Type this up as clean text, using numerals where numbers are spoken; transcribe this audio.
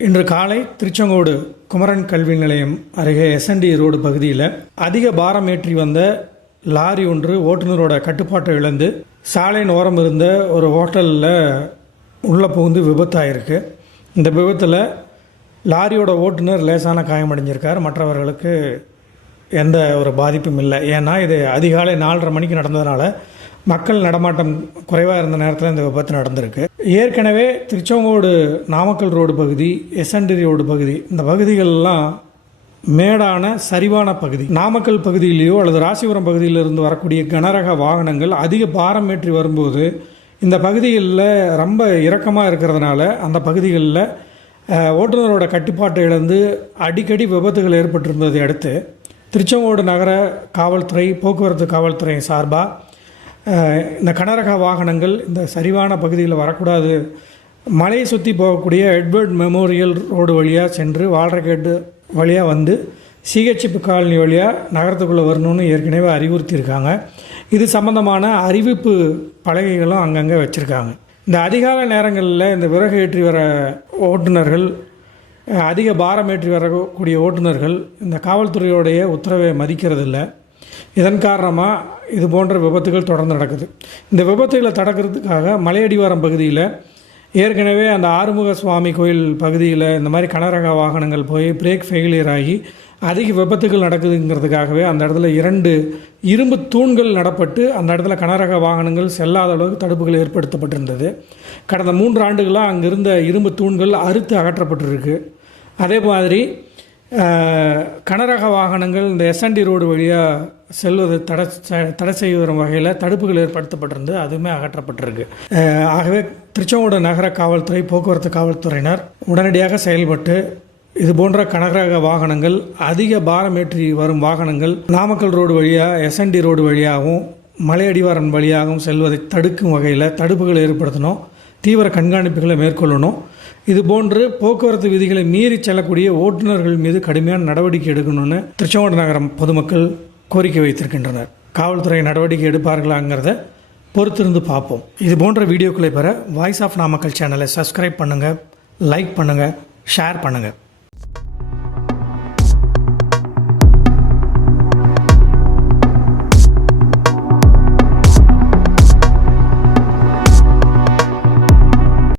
இன்று காலை திருச்செங்கோடு குமரன் கல்வி நிலையம் அருகே எஸ்என்டி ரோடு பகுதியில் அதிக பாரம் ஏற்றி வந்த லாரி ஒன்று ஓட்டுநரோட கட்டுப்பாட்டை இழந்து சாலையின் ஓரம் இருந்த ஒரு ஹோட்டலில் உள்ளே புகுந்து விபத்தாயிருக்கு. இந்த விபத்தில் லாரியோட ஓட்டுநர் லேசான காயமடைஞ்சிருக்கார். மற்றவர்களுக்கு எந்த ஒரு பாதிப்பும் இல்லை. ஏன்னா இது அதிகாலை 4:30 மணிக்கு நடந்ததுனால மக்கள் நடமாட்டம் குறைவாக இருந்த நேரத்தில் இந்த விபத்து நடந்திருக்கு. ஏற்கனவே திருச்செங்கோடு நாமக்கல் ரோடு பகுதி, எஸ்என்டி ரோடு பகுதி, இந்த பகுதிகளெலாம் மேடான சரிவான பகுதி. நாமக்கல் பகுதியிலேயோ அல்லது ராசிபுரம் பகுதியிலிருந்து வரக்கூடிய கனரக வாகனங்கள் அதிக பாரம் ஏற்றி வரும்போது இந்த பகுதிகளில் ரொம்ப இறக்கமாக இருக்கிறதுனால அந்த பகுதிகளில் ஓட்டுநரோட கட்டுப்பாட்டை இழந்து அடிக்கடி விபத்துகள் ஏற்பட்டிருந்ததை அடுத்து திருச்செங்கோடு நகர காவல்துறை, போக்குவரத்து காவல்துறை சார்பாக இந்த கனரக வாகனங்கள் இந்த சரிவான பகுதியில் வரக்கூடாது, மலையை சுற்றி போகக்கூடிய எட்வர்ட் மெமோரியல் ரோடு வழியாக சென்று வால்ரகேட்டு வழியாக வந்து சிஹெச்பி காலனி வழியாக நகரத்துக்குள்ளே வரணும்னு ஏற்கனவே அறிவுறுத்தியிருக்காங்க. இது சம்பந்தமான அறிவிப்பு பலகைகளும் அங்கங்கே வச்சுருக்காங்க. இந்த அதிகால நேரங்களில் இந்த விறகு ஏற்றி வர ஓட்டுநர்கள், அதிக பாரம் ஏற்றி வரக்கூடிய ஓட்டுநர்கள் இந்த காவல்துறையோடைய உத்தரவை மதிக்கிறதில்ல. இதன் காரணமாக இது போன்ற விபத்துகள் தொடர்ந்து நடக்குது. இந்த விபத்துகளை தடுக்கிறதுக்காக மலையடிவாரம் பகுதியில் ஏற்கனவே அந்த ஆறுமுக சுவாமி கோயில் பகுதியில் இந்த மாதிரி கனரக வாகனங்கள் போய் பிரேக் ஃபெயிலியர் ஆகி அதிக விபத்துகள் நடக்குதுங்கிறதுக்காகவே அந்த இடத்துல 2 இரும்பு தூண்கள் நடப்பட்டு அந்த இடத்துல கனரக வாகனங்கள் செல்லாத அளவுக்கு தடுப்புகள் ஏற்படுத்தப்பட்டிருந்தது. கடந்த 3 ஆண்டுகளாக அங்கிருந்த இரும்பு தூண்கள் அறுத்து அகற்றப்பட்டிருக்கு. அதே மாதிரி கனரக வாகனங்கள் இந்த எஸ்என்டி ரோடு வழியாக செல்வதை தடை செய்யும் வகையில் தடுப்புகள் ஏற்படுத்தப்பட்டிருந்து அதுவுமே அகற்றப்பட்டிருக்கு. ஆகவே திருச்செங்கோடு நகர காவல்துறை, போக்குவரத்து காவல்துறையினர் உடனடியாக செயல்பட்டு இது போன்ற கனரக வாகனங்கள், அதிக பாரம் ஏற்றி வரும் வாகனங்கள் நாமக்கல் ரோடு வழியாக, எஸ்என்டி ரோடு வழியாகவும் மலையடிவாரம் வழியாகவும் செல்வதை தடுக்கும் வகையில் தடுப்புகள் ஏற்படுத்தணும், தீவிர கண்காணிப்புகளை மேற்கொள்ளணும். இதுபோன்று போக்குவரத்து விதிகளை மீறி செல்லக்கூடிய ஓட்டுநர்கள் மீது கடுமையான நடவடிக்கை எடுக்கணும்னு திருச்செங்கோடு நகரம் பொதுமக்கள் கோரிக்கை வைத்திருக்கின்றனர். காவல்துறை நடவடிக்கை எடுப்பார்களாங்கிறத பொறுத்திருந்து பார்ப்போம். இது போன்ற வீடியோக்களை பெற வாய்ஸ் ஆஃப் நாமக்கல் சேனலை சப்ஸ்கிரைப் பண்ணுங்கள், லைக் பண்ணுங்கள், ஷேர் பண்ணுங்கள்.